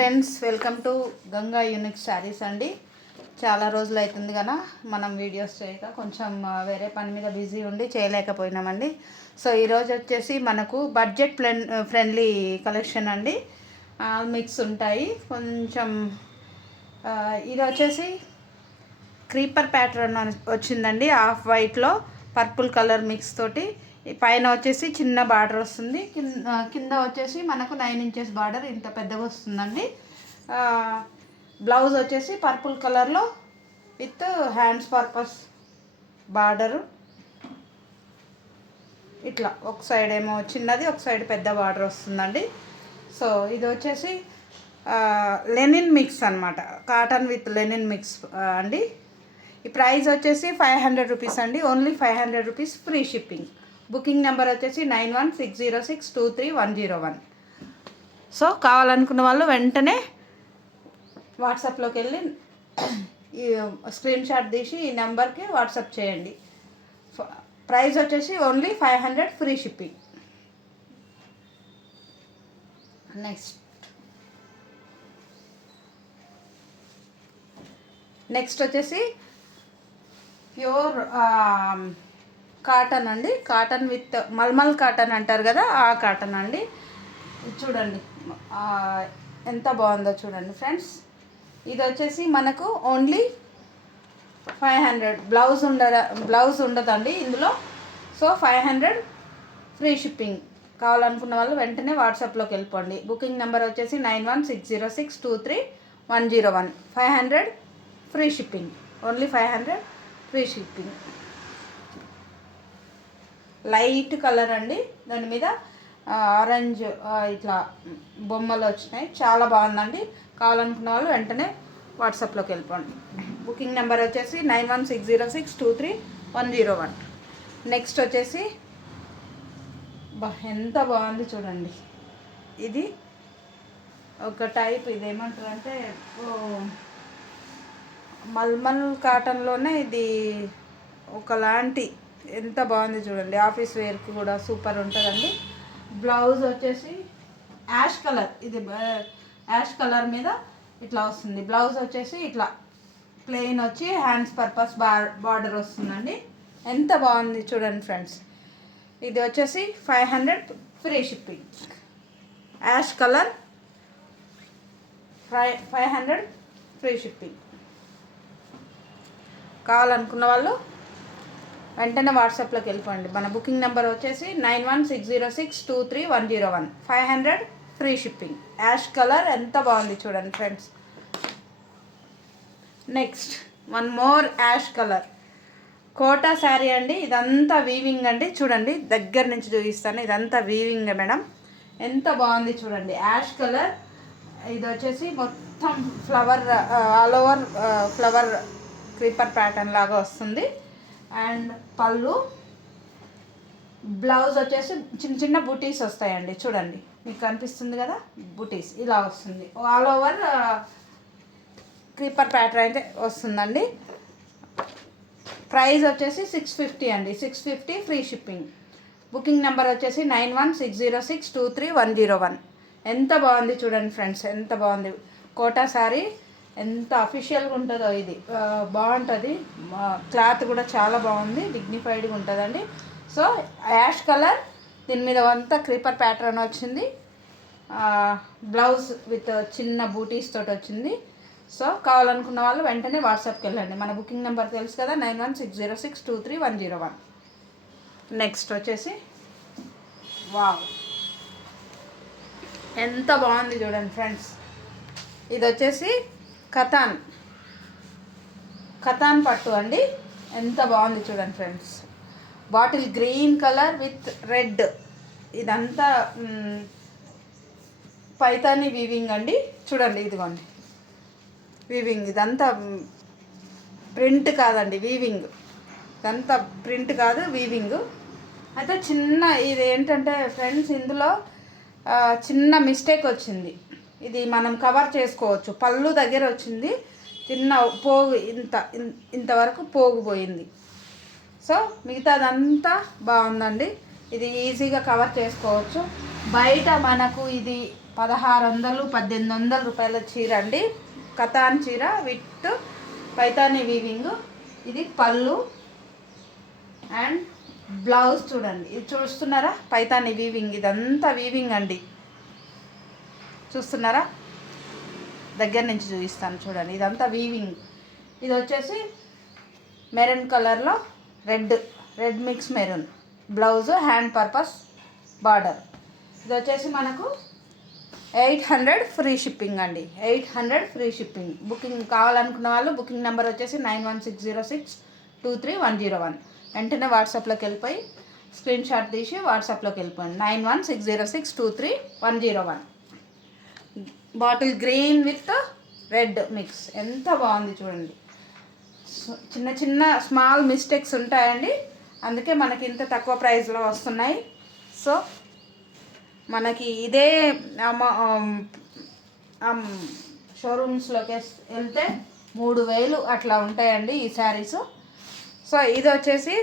Friends, welcome to Ganga unique saris అండి. చాలా రోజులు అవుతుంది కదా మనం వీడియోస్ చేయక, కొంచెం వేరే పని మీద బిజీ ఉండి చేయలేకపోయినామండి. సో ఈరోజు వచ్చేసి మనకు బడ్జెట్ ఫ్రెండ్లీ కలెక్షన్ అండి. ఆల్ మిక్స్ ఉంటాయి. కొంచెం ఇది వచ్చేసి క్రీపర్ ప్యాటర్న్ వచ్చిందండి. ఆఫ్ వైట్లో పర్పుల్ కలర్ మిక్స్ తోటి. పైన వచ్చేసి చిన్న బార్డర్ వస్తుంది, కింద వచ్చేసి మనకు 9 ఇంచెస్ బార్డర్ ఇంత పెద్దగా వస్తుందండి. బ్లౌజ్ వచ్చేసి పర్పుల్ కలర్లో విత్ హ్యాండ్స్ పర్పస్ బార్డరు. ఇట్లా ఒక సైడ్ ఏమో చిన్నది, ఒక సైడ్ పెద్ద బార్డర్ వస్తుందండి. సో ఇది వచ్చేసి లెనిన్ మిక్స్ అనమాట, కాటన్ విత్ లెనిన్ మిక్స్ అండి. ఈ ప్రైస్ వచ్చేసి 500 రూపీస్ అండి. Only 500 rupees, free shipping. Booking number వచ్చేసి 9160623101. సో కావాలనుకున్న వాళ్ళు వెంటనే వాట్సాప్లోకి వెళ్ళి ఈ స్క్రీన్ షాట్ తీసి ఈ నెంబర్కి వాట్సాప్ చేయండి. ప్రైస్ వచ్చేసి ఓన్లీ 500, ఫ్రీ షిప్పింగ్. నెక్స్ట్ వచ్చేసి ప్యూర్ కాటన్ అండి. కాటన్ విత్ మల్మల్ కాటన్ అంటారు కదా, ఆ కాటన్ అండి. చూడండి ఎంత బాగుందో చూడండి ఫ్రెండ్స్. ఇది వచ్చేసి మనకు ఓన్లీ 500. బ్లౌజ్ ఉండదండి ఇందులో. So 500, free shipping. కావాలనుకున్న వాళ్ళు వెంటనే వాట్సాప్లోకి వెళ్ళిపోండి. బుకింగ్ నెంబర్ వచ్చేసి 9160623101. 500, free shipping. Only 500, free shipping. Light colour అండి, దాని మీద ఆరెంజ్ ఇట్లా బొమ్మలు వచ్చినాయి. చాలా బాగుందండి. కావాలనుకున్న వాళ్ళు వెంటనే వాట్సాప్లోకి వెళ్ళిపోండి. బుకింగ్ నెంబర్ వచ్చేసి 9160623101. నెక్స్ట్ వచ్చేసి ఎంత బాగుంది చూడండి. ఇది ఒక టైప్, ఇది ఏమంటారంటే మల్మల్ కాటన్లోనే ఇది ఒకలాంటి, ఎంత బాగుంది చూడండి. ఆఫీస్ వేర్కి కూడా సూపర్ ఉంటుందండి. బ్లౌజ్ వచ్చేసి యాష్ కలర్, ఇది యాష్ కలర్ మీద ఇట్లా వస్తుంది. బ్లౌజ్ వచ్చేసి ఇట్లా ప్లెయిన్ వచ్చి హ్యాండ్స్ పర్పస్ బార్డర్ వస్తుందండి. ఎంత బాగుంది చూడండి ఫ్రెండ్స్. ఇది వచ్చేసి 500, free shipping. Ash colour 500, free shipping. కావాలనుకున్న వాళ్ళు వెంటనే వాట్సాప్లోకి వెళ్ళిపోండి. మన బుకింగ్ నెంబర్ వచ్చేసి 9160623101. 500, ఫ్రీ షిప్పింగ్. యాష్ కలర్ ఎంత బాగుంది చూడండి friends. Next one more ash colour Kota sari అండి. ఇదంతా వీవింగ్ అండి. చూడండి, దగ్గర నుంచి చూపిస్తాను. ఇదంతా వీవింగ్ మేడం. ఎంత బాగుంది చూడండి. Ash colour. ఇది వచ్చేసి మొత్తం flower, all over flower creeper pattern లాగా వస్తుంది. అండ్ పళ్ళు, బ్లౌజ్ వచ్చేసి చిన్న చిన్న బూటీస్ వస్తాయండి. చూడండి, మీకు కనిపిస్తుంది కదా, బూటీస్ ఇలా వస్తుంది. ఆల్ ఓవర్ క్రీపర్ ప్యాటర్న్ అయితే వస్తుందండి. ప్రైస్ వచ్చేసి 650 అండి. 650, ఫ్రీ షిప్పింగ్. బుకింగ్ నెంబర్ వచ్చేసి 9160623101. ఎంత బాగుంది చూడండి ఫ్రెండ్స్, ఎంత బాగుంది. కోటా శారీ ఎంత అఫీషియల్గా ఉంటుందో. ఇది బాగుంటుంది. క్లాత్ కూడా చాలా బాగుంది, డిగ్నిఫైడ్గా ఉంటుందండి. సో యాష్ కలర్, దీని మీద అంతా క్రీపర్ ప్యాటర్న్ వచ్చింది. బ్లౌజ్ విత్ చిన్న బూటీస్ తోటి వచ్చింది. సో కావాలనుకున్న వాళ్ళు వెంటనే వాట్సాప్కి వెళ్ళండి. మన బుకింగ్ నెంబర్ తెలుసు కదా, 9160623101. నెక్స్ట్ వచ్చేసి వావ్, ఎంత బాగుంది చూడండి ఫ్రెండ్స్. ఇది వచ్చేసి కతాన్ పట్టు అండి. ఎంత బాగుంది చూడండి friends. Bottle green colour with red. ఇదంతా పైతాని వీవింగ్ అండి. చూడండి, ఇదిగోండి వీవింగ్. ఇదంతా ప్రింట్ కాదండి, వీవింగ్. ఇదంతా ప్రింట్ కాదు, వీవింగ్. అయితే చిన్న, ఇది ఏంటంటే ఫ్రెండ్స్, ఇందులో చిన్న మిస్టేక్ వచ్చింది. ఇది మనం కవర్ చేసుకోవచ్చు. పళ్ళు దగ్గర వచ్చింది, చిన్న పోగు, ఇంతవరకు పోగు పోయింది. సో మిగతాదంతా బాగుందండి. ఇది ఈజీగా కవర్ చేసుకోవచ్చు. బయట మనకు ఇది 1600 1800 రూపాయల చీర అండి. కతాన్ చీర విత్ పైతాని వీవింగ్. ఇది పళ్ళు అండ్ బ్లౌజ్ చూడండి. ఇది చూస్తున్నారా, పైతాని వీవింగ్. ఇదంతా వీవింగ్ అండి, చూస్తున్నారా? దగ్గర నుంచి చూపిస్తాను చూడండి. ఇదంతా వీవింగ్. ఇది వచ్చేసి మెరూన్ కలర్లో red mix maroon blouse, hand purpose border. ఇది వచ్చేసి మనకు 800 ఫ్రీ షిప్పింగ్ అండి. 800 ఫ్రీ షిప్పింగ్. బుకింగ్ కావాలనుకున్న వాళ్ళు బుకింగ్ నెంబర్ వచ్చేసి 9160623101. వెంటనే వాట్సాప్లోకి వెళ్ళిపోయి స్క్రీన్ షాట్ తీసి వాట్సాప్లోకి వెళ్ళిపోండి. 9160623101. Bottle green with red mix. ఎంత బాగుంది చూడండి. చిన్న చిన్న స్మాల్ మిస్టేక్స్ ఉంటాయండి, అందుకే మనకి ఇంత తక్కువ ప్రైస్లో వస్తున్నాయి. సో మనకి ఇదే షోరూమ్స్లోకి వెళ్తే 3000 అట్లా ఉంటాయండి ఈ శారీస్. సో ఇది వచ్చేసి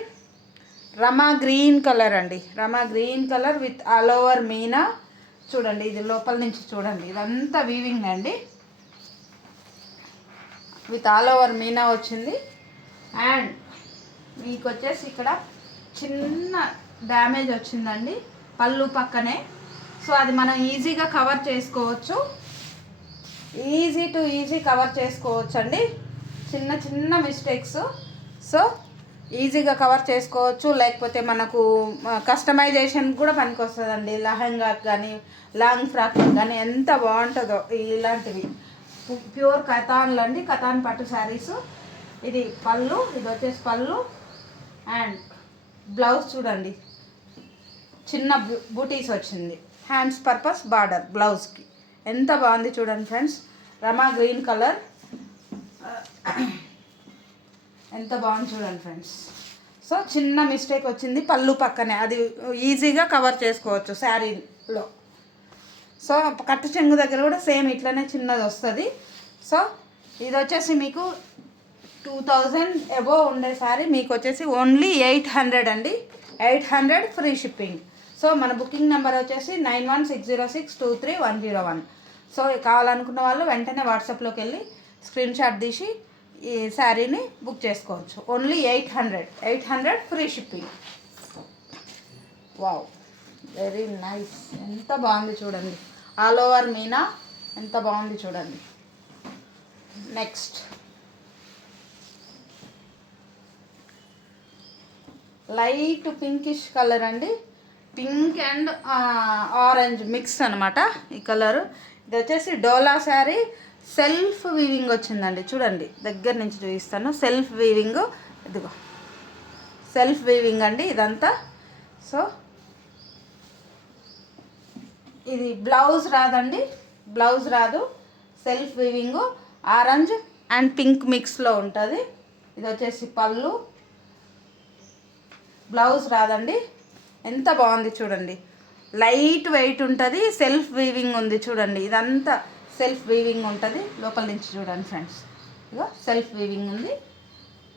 రమా గ్రీన్ కలర్ అండి. Rama green colour with all over మీనా. చూడండి, ఇది లోపల నుంచి చూడండి. ఇదంతా వీవింగ్ అండి, విత్ ఆల్ ఓవర్ మీనా వచ్చింది. అండ్ మీకు వచ్చేసి ఇక్కడ చిన్న డ్యామేజ్ వచ్చిందండి పళ్ళు పక్కనే. సో అది మనం ఈజీగా కవర్ చేసుకోవచ్చు. ఈజీ కవర్ చేసుకోవచ్చు అండి, చిన్న చిన్న మిస్టేక్స్. సో ఈజీగా కవర్ చేసుకోవచ్చు. లేకపోతే మనకు కస్టమైజేషన్ కూడా పనికి వస్తుందండి. లెహంగాకి కానీ లాంగ్ ఫ్రాక్కి కానీ ఎంత బాగుంటుందో ఇలాంటివి. ప్యూర్ కతాన్లు అండి, కతాన్ పట్టు శారీస్. ఇది పళ్ళు, ఇది వచ్చేసి పళ్ళు అండ్ బ్లౌజ్ చూడండి. చిన్న బూటీస్ వచ్చింది, హ్యాండ్స్ పర్పస్ బార్డర్ బ్లౌజ్కి. ఎంత బాగుంది చూడండి ఫ్రెండ్స్. రమా గ్రీన్ కలర్ ఎంత బాగుంది చూడండి ఫ్రెండ్స్. సో చిన్న మిస్టేక్ వచ్చింది పళ్ళు పక్కనే, అది ఈజీగా కవర్ చేసుకోవచ్చు శారీలో. సో కట్టు చెంగు దగ్గర కూడా సేమ్ ఇట్లనే చిన్నది వస్తుంది. సో ఇది వచ్చేసి మీకు 2000 అబోవ్ ఉండే శారీ మీకు వచ్చేసి ఓన్లీ 800 అండి. 800 ఫ్రీ షిప్పింగ్. సో మన బుకింగ్ నెంబర్ వచ్చేసి 9160623101. సో కావాలనుకున్న వాళ్ళు వెంటనే వాట్సాప్లోకి వెళ్ళి స్క్రీన్ షాట్ తీసి ఈ శారీని బుక్ చేసుకోవచ్చు. Only 800 free shipping. Wow, very nice. ఎంత బాగుంది చూడండి, ఆల్ ఓవర్ మీనా. ఎంత బాగుంది చూడండి. నెక్స్ట్ లైట్ పింకిష్ కలర్ అండి. పింక్ అండ్ ఆరెంజ్ మిక్స్ అనమాట ఈ కలరు. ఇది వచ్చేసి డోలా శారీ, సెల్ఫ్ వీవింగ్ వచ్చిందండి. చూడండి, దగ్గర నుంచి చూపిస్తాను. సెల్ఫ్ వీవింగ్, ఇదిగో సెల్ఫ్ వీవింగ్ అండి ఇదంతా. సో ఇది బ్లౌజ్ రాదండి, బ్లౌజ్ రాదు. Self weaving orange and pink మిక్స్లో ఉంటుంది. ఇది వచ్చేసి పళ్ళు, బ్లౌజ్ రాదండి. ఎంత బాగుంది చూడండి, లైట్ వెయిట్ ఉంటుంది. సెల్ఫ్ వీవింగ్ ఉంది చూడండి, ఇదంతా సెల్ఫ్ వీవింగ్ ఉంటుంది. లోపల నుంచి చూడండి ఫ్రెండ్స్, ఇగో సెల్ఫ్ వీవింగ్ ఉంది.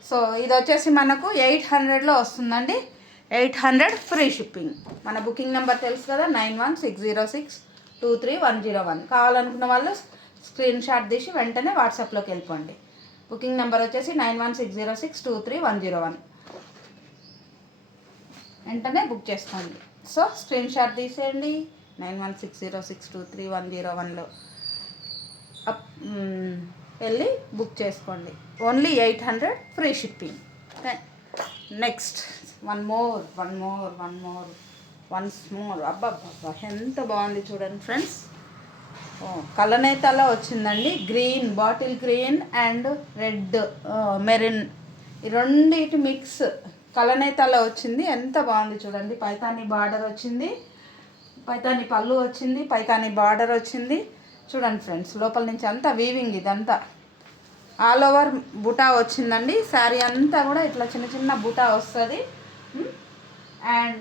సో ఇది వచ్చేసి మనకు 800లో వస్తుందండి. 800 ఫ్రీ షిప్పింగ్. మన బుకింగ్ నెంబర్ తెలుసు కదా, 9160623101. కావాలనుకున్న వాళ్ళు స్క్రీన్ షాట్ తీసి వెంటనే వాట్సాప్లోకి వెళ్ళిపోండి. బుకింగ్ నెంబర్ వచ్చేసి 9160623101. వెంటనే బుక్ చేసుకోండి. సో స్క్రీన్ షాట్ తీసేయండి. 9160623101లో వెళ్ళి బుక్ చేసుకోండి. Only 800 free shipping. Next once more. అబ్బబ్బబ్బా, ఎంత బాగుంది చూడండి ఫ్రెండ్స్. కలనేతలో వచ్చిందండి. Green, bottle green and red maroon, ఈ రెండింటి మిక్స్ కలనేతలో వచ్చింది. ఎంత బాగుంది చూడండి. పైతాని బార్డర్ వచ్చింది, పైతాని పళ్ళు వచ్చింది, పైతాని బార్డర్ వచ్చింది. చూడండి ఫ్రెండ్స్, లోపల నుంచి అంతా వీవింగ్. ఇదంతా ఆల్ ఓవర్ బుటా వచ్చిందండి. శారీ అంతా కూడా ఇట్లా చిన్న చిన్న బుటా వస్తుంది. అండ్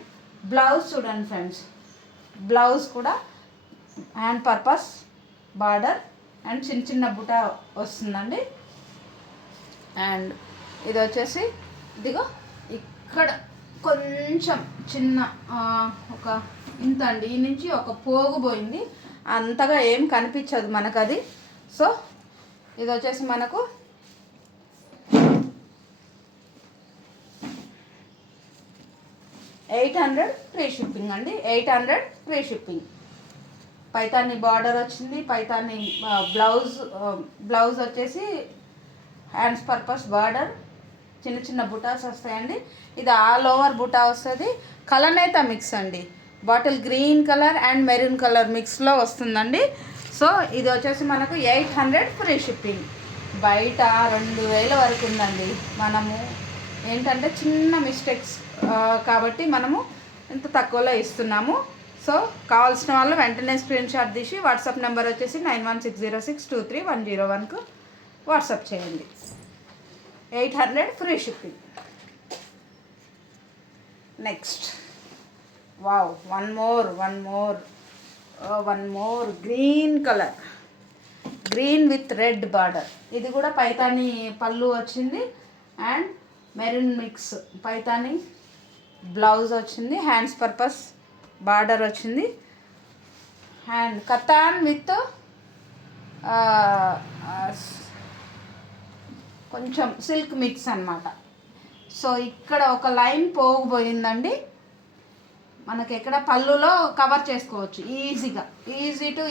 బ్లౌజ్ చూడండి ఫ్రెండ్స్, బ్లౌజ్ కూడా హ్యాండ్ పర్పస్ బార్డర్ అండ్ చిన్న చిన్న బుటా వస్తుందండి. అండ్ ఇది వచ్చేసి ఇదిగో ఇక్కడ కొంచెం చిన్న ఒక ఇంత అండి, ఈ నుంచి ఒక పోగు పోయింది, అంతగా ఏం కనిపించదు మనకు అది. సో ఇది వచ్చేసి మనకు 800 ఫ్రీ షిప్పింగ్ అండి. 800 ఫ్రీ షిప్పింగ్. పైతాని బార్డర్ వచ్చింది, పైతాని బ్లౌజ్ వచ్చేసి హ్యాండ్స్ పర్పస్ బార్డర్, చిన్న చిన్న బుటాస్ వస్తాయండి. ఇది ఆల్ ఓవర్ బుటా వస్తుంది. కలనేత మిక్స్ అండి, bottle green colour and maroon colour మిక్స్లో వస్తుందండి. సో ఇది వచ్చేసి మనకు 800 ఫ్రీ షిప్పింగ్. బయట 2000 వరకు ఉందండి. మనము ఏంటంటే చిన్న మిస్టేక్స్ కాబట్టి మనము ఇంత తక్కువలో ఇస్తున్నాము. సో కావాల్సిన వాళ్ళు వెంటనే స్క్రీన్ షాట్ తీసి వాట్సాప్ నెంబర్ వచ్చేసి 9160623101కు వాట్సాప్ చేయండి. 800 free shipping. Next wow, one more green colour, green with red border. ఇది కూడా పైతాని పళ్ళు వచ్చింది and maroon mix Paithani blouse వచ్చింది, హ్యాండ్స్ పర్పస్ బార్డర్ వచ్చింది, అండ్ కతాన్ విత్ కొంచెం సిల్క్ మిక్స్ అన్నమాట. సో ఇక్కడ ఒక లైన్ పోగిపోయిందండి. మనకి ఎక్కడ పళ్ళులో కవర్ చేసుకోవచ్చు ఈజీగా,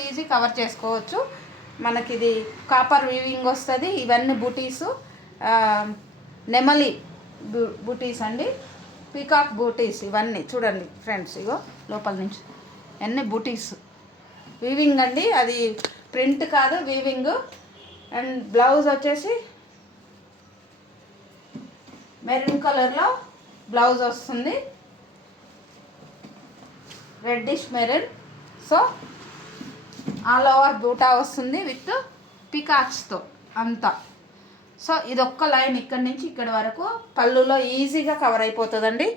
ఈజీ కవర్ చేసుకోవచ్చు. మనకి ఇది కాపర్ వీవింగ్ వస్తుంది. ఇవన్నీ బూటీసు, నెమలి బూటీస్ అండి, పీకాక్ బూటీస్. ఇవన్నీ చూడండి ఫ్రెండ్స్, ఇగో లోపల నుంచి అన్నీ బూటీస్ వీవింగ్ అండి, అది ప్రింట్ కాదు వీవింగ్. అండ్ బ్లౌజ్ వచ్చేసి మెరూన్ కలర్లో బ్లౌజ్ వస్తుంది, reddish maroon. So all over బూటా వస్తుంది విత్ పికాక్స్తో అంతా. సో ఇదొక్క లైన్ ఇక్కడి నుంచి ఇక్కడి వరకు పళ్ళులో ఈజీగా కవర్ అయిపోతుందండి.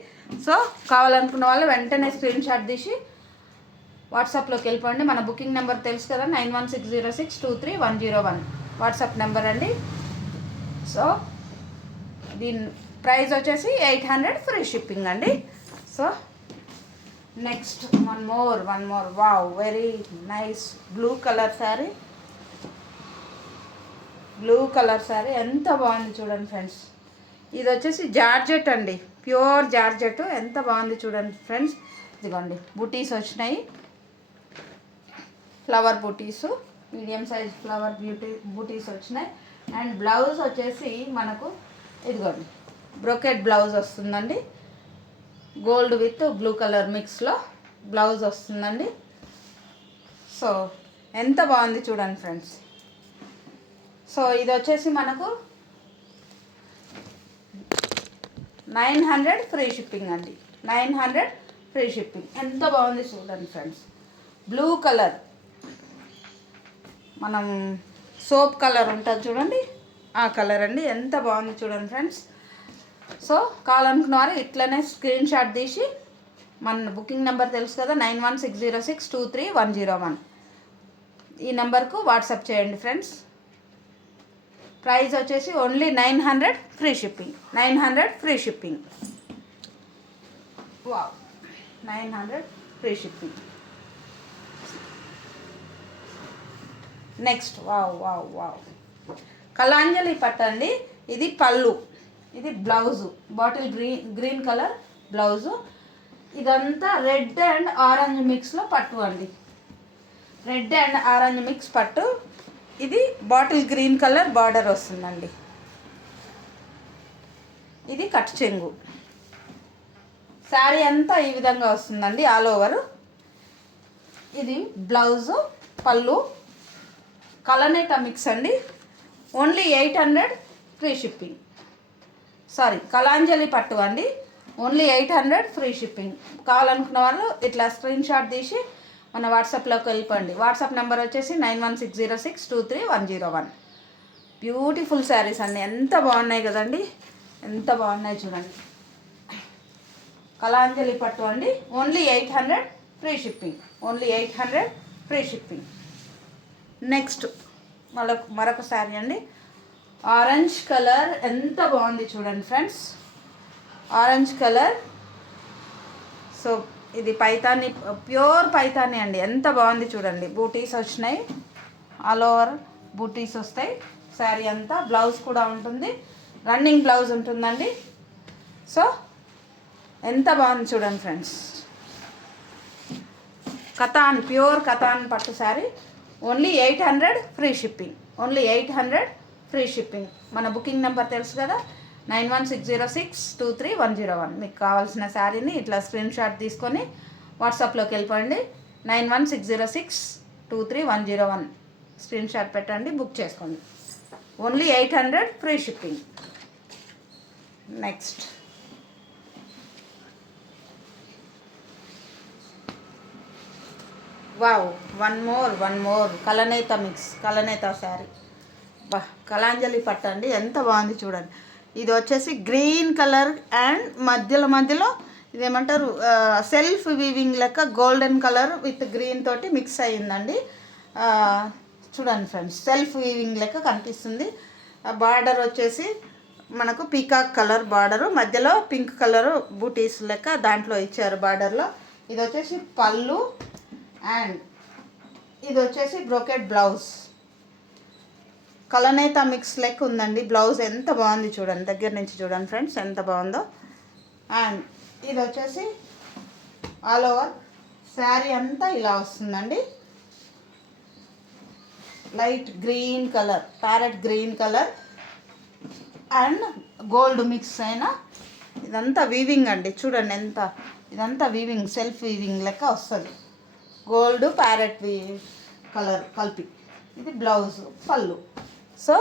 సో కావాలనుకున్న వాళ్ళు వెంటనే స్క్రీన్ షాట్ తీసి వాట్సాప్లోకి వెళ్ళిపోండి. మన బుకింగ్ నెంబర్ తెలుసు కదా, 9160623101 వాట్సాప్ నెంబర్ అండి. సో దీని ప్రైస్ వచ్చేసి 800 ఫ్రీ షిప్పింగ్ అండి. So next one more wow, very nice blue colour sari. Blue colour sari ఎంత బాగుంది చూడండి ఫ్రెండ్స్. ఇది వచ్చేసి జార్జెట్ అండి, ప్యూర్ జార్జెట్. ఎంత బాగుంది చూడండి ఫ్రెండ్స్. ఇదిగోండి బుటీస్ వచ్చినాయి, ఫ్లవర్ బుటీసు, మీడియం సైజ్ ఫ్లవర్ బుటీస్ వచ్చినాయి. అండ్ బ్లౌజ్ వచ్చేసి మనకు ఇదిగోండి బ్రోకెట్ బ్లౌజ్ వస్తుందండి, గోల్డ్ విత్ బ్లూ కలర్ మిక్స్లో బ్లౌజ్ వస్తుందండి. సో ఎంత బాగుంది చూడండి ఫ్రెండ్స్. సో ఇది వచ్చేసి మనకు 900 ఫ్రీ షిప్పింగ్ అండి. 900 ఫ్రీ షిప్పింగ్. ఎంత బాగుంది చూడండి ఫ్రెండ్స్. బ్లూ కలర్, మనం సోప్ కలర్ ఉంటుంది చూడండి, ఆ కలర్ అండి. ఎంత బాగుంది చూడండి ఫ్రెండ్స్. సో కావాలనుకున్న వారు ఇట్లనే స్క్రీన్ షాట్ తీసి మన బుకింగ్ నెంబర్ తెలుసు కదా, 9160623101 ఈ నెంబర్కు వాట్సాప్ చేయండి ఫ్రెండ్స్. ప్రైస్ వచ్చేసి only 900 free shipping. 900 free shipping. Wow, 900 free shipping. Next wow Kalanjali పట్టండి. ఇది పళ్ళు, ఇది blouse, bottle green colour blouse. ఇదంతా రెడ్ అండ్ ఆరెంజ్ మిక్స్లో పట్టు అండి, రెడ్ అండ్ ఆరెంజ్ మిక్స్ పట్టు. ఇది బాటిల్ గ్రీన్ కలర్ బార్డర్ వస్తుందండి. ఇది కట్ చెంగు. శారీ అంతా ఈ విధంగా వస్తుందండి ఆల్ ఓవర్. ఇది బ్లౌజు, పళ్ళు, కలనేత మిక్స్ అండి. Only 800 free shipping. Sorry, Kalanjali పట్టు అండి. Only 800 free shipping. కావాలనుకున్న వాళ్ళు ఇట్లా స్క్రీన్ షాట్ తీసి మన వాట్సాప్లోకి వెళ్ళిపోండి. వాట్సాప్ నెంబర్ వచ్చేసి 9160623101. బ్యూటిఫుల్ శారీస్ అండి, ఎంత బాగున్నాయి కదండి, ఎంత బాగున్నాయి చూడండి. కలాంజలి పట్టు అండి. Only 800 free shipping. Only 800 free shipping. Next మరొక శారీ అండి, ఆరెంజ్ కలర్. ఎంత బాగుంది చూడండి ఫ్రెండ్స్. ఆరెంజ్ కలర్ సో ఇది పైతాని, ప్యూర్ పైతాని అండి. ఎంత బాగుంది చూడండి. బూటీస్ వచ్చినాయి, ఆల్ ఓవర్ బూటీస్ వస్తాయి. శారీ అంతా బ్లౌజ్ కూడా ఉంటుంది, రన్నింగ్ బ్లౌజ్ ఉంటుందండి. సో ఎంత బాగుంది చూడండి ఫ్రెండ్స్. కతాన్, ప్యూర్ కతాన్ పట్టు sari. Only 800 free shipping. Only 800 free shipping. మన బుకింగ్ నెంబర్ తెలుసు కదా, 9160623101. మీకు కావాల్సిన శారీని ఇట్లా స్క్రీన్ షాట్ తీసుకొని వాట్సాప్లోకి వెళ్ళిపోండి. 9160623101 స్క్రీన్ షాట్ పెట్టండి, బుక్ చేసుకోండి. Only 800 free shipping. Next wow, one more కలనేత మిక్స్, కలనేత శారీ. బా, కలాంజలి పట్టండి, ఎంత బాగుంది చూడండి. ఇది వచ్చేసి గ్రీన్ కలర్ అండ్ మధ్యలో ఇదేమంటారు సెల్ఫ్ వీవింగ్ లెక్క గోల్డెన్ కలర్ విత్ గ్రీన్ తోటి మిక్స్ అయ్యిందండి. చూడండి ఫ్రెండ్స్, సెల్ఫ్ వీవింగ్ లెక్క కనిపిస్తుంది. బార్డర్ వచ్చేసి మనకు పీకాక్ కలర్ బార్డరు, మధ్యలో పింక్ కలరు బూటీస్ లెక్క దాంట్లో ఇచ్చారు బార్డర్లో. ఇది వచ్చేసి పళ్ళు అండ్ ఇది వచ్చేసి బ్రోకెట్ బ్లౌజ్. కలనేత మిక్స్ లెక్క ఉందండి బ్లౌజ్. ఎంత బాగుంది చూడండి, దగ్గర నుంచి చూడండి ఫ్రెండ్స్ ఎంత బాగుందో. అండ్ ఇది వచ్చేసి ఆల్ ఓవర్ శారీ అంతా ఇలా వస్తుందండి. Light green colour, parrot green colour and gold mix అయిన ఇదంతా వీవింగ్ అండి. చూడండి ఎంత, ఇదంతా వీవింగ్, సెల్ఫ్ వీవింగ్ లెక్క వస్తుంది. గోల్డ్ ప్యారెట్ కలర్ కలిపి. ఇది బ్లౌజ్, పళ్ళు. సో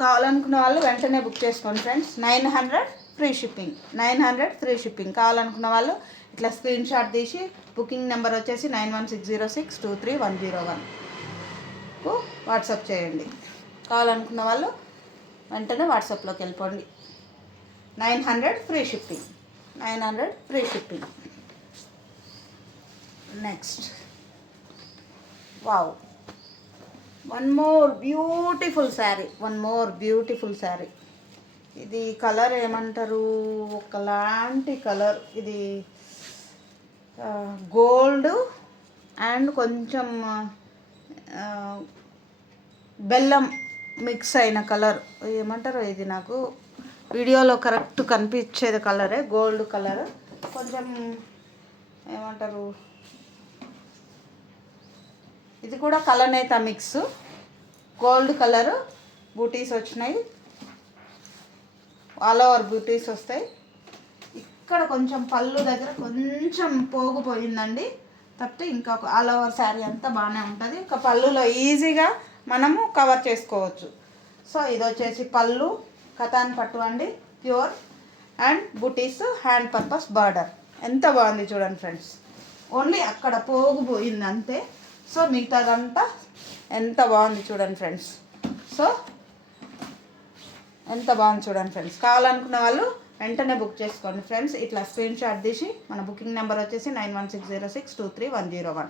కావాలనుకున్న వాళ్ళు వెంటనే బుక్ చేసుకోండి friends. 900 free shipping. 900 free shipping. కావాలనుకున్న వాళ్ళు ఇట్లా స్క్రీన్ షాట్ తీసి బుకింగ్ నెంబర్ వచ్చేసి 9160623101కు వాట్సాప్ చేయండి. కావాలనుకున్న వాళ్ళు వెంటనే వాట్సాప్లోకి వెళ్ళిపోండి. 900 free shipping. 900 free shipping. Next wow, one more beautiful sari. ఇది కలర్ ఏమంటారు, ఒకలాంటి కలర్. ఇది గోల్డ్ అండ్ కొంచెం బెల్లం మిక్స్ అయిన కలర్ ఏమంటారు. ఇది నాకు వీడియోలో కరెక్ట్ కనిపించేది కలరే, గోల్డ్ కలర్. కొంచెం ఏమంటారు, ఇది కూడా కలనేత మిక్స్. గోల్డ్ కలరు బూటీస్ వచ్చినాయి, ఆల్ ఓవర్ బూటీస్ వస్తాయి. ఇక్కడ కొంచెం పళ్ళు దగ్గర కొంచెం పోగిపోయిందండి తప్పితే ఇంకా ఆల్ ఓవర్ శారీ అంతా బాగానే ఉంటుంది. ఒక పళ్ళులో ఈజీగా మనము కవర్ చేసుకోవచ్చు. సో ఇది వచ్చేసి పళ్ళు, కతాన్ పట్టు అండి, ప్యూర్ అండ్ బూటీస్, హ్యాండ్ పర్పస్ బార్డర్. ఎంత బాగుంది చూడండి ఫ్రెండ్స్. ఓన్లీ అక్కడ పోగిపోయింది అంతే. సో మిగతాదంతా ఎంత బాగుంది చూడండి ఫ్రెండ్స్. సో ఎంత బాగుంది చూడండి ఫ్రెండ్స్. కావాలనుకున్న వాళ్ళు వెంటనే బుక్ చేసుకోండి ఫ్రెండ్స్. ఇట్లా స్క్రీన్ షాట్ తీసి మన బుకింగ్ నెంబర్ వచ్చేసి 9160623101.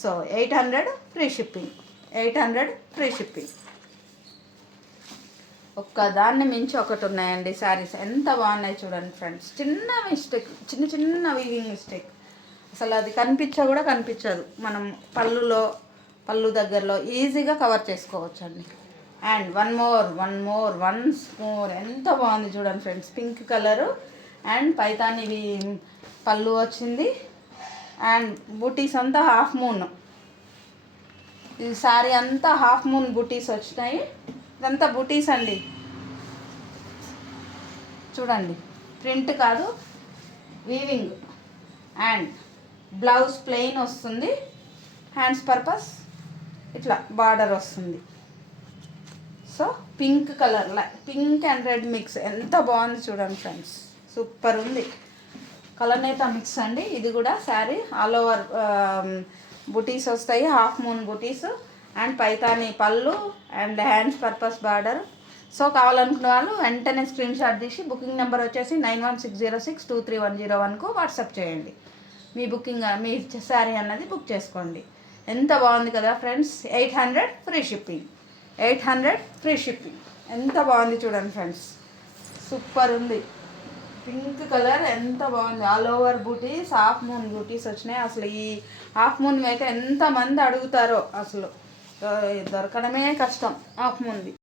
So 800 free shipping. 800 free shipping. ఒక్కదాన్ని మించి ఒకటి ఉన్నాయండి శారీస్. ఎంత బాగున్నాయి చూడండి ఫ్రెండ్స్. చిన్న మిస్టేక్, చిన్న వీవింగ్ మిస్టేక్, అసలు అది కూడా కనిపించదు. మనం పళ్ళు దగ్గరలో ఈజీగా కవర్ చేసుకోవచ్చండి. అండ్ వన్స్ మోర్ ఎంత బాగుంది చూడండి ఫ్రెండ్స్. పింక్ కలరు అండ్ పైతానివి పళ్ళు వచ్చింది అండ్ బూటీస్ అంతా హాఫ్ మూన్. ఈ శారీ అంతా హాఫ్ మూన్ బూటీస్ వచ్చినాయి. ఇదంతా బూటీస్ అండి చూడండి, ప్రింట్ కాదు, వీవింగ్. అండ్ బ్లౌజ్ ప్లెయిన్ వస్తుంది, హ్యాండ్స్ పర్పస్ ఇట్లా బార్డర్ వస్తుంది. So pink colour, pink and red mix ఎంత బాగుంది చూడండి ఫ్రెండ్స్. సూపర్ ఉంది. కలనేత మిక్స్ అండి. ఇది కూడా శారీ ఆల్ ఓవర్ బుటీస్ వస్తాయి, half moon buttis and Paithani పళ్ళు and hands purpose border. So కావాలనుకున్న వాళ్ళు వెంటనే స్క్రీన్ షాట్ తీసి బుకింగ్ నెంబర్ వచ్చేసి 9160623101కు వాట్సాప్ చేయండి. మీ శారీ అన్నది బుక్ చేసుకోండి. ఎంత బాగుంది కదా friends. 800 free shipping. 800 free shipping. ఎంత బాగుంది చూడండి ఫ్రెండ్స్. సూపర్ ఉంది. పింక్ కలర్ ఎంత బాగుంది. ఆల్ ఓవర్ బూటీస్, హాఫ్ మూన్ బూటీస్ వచ్చినాయి. అసలు ఈ హాఫ్ మూన్ అయితే ఎంతమంది అడుగుతారో అసలు దొరకడమే కష్టం హాఫ్ మూన్ది.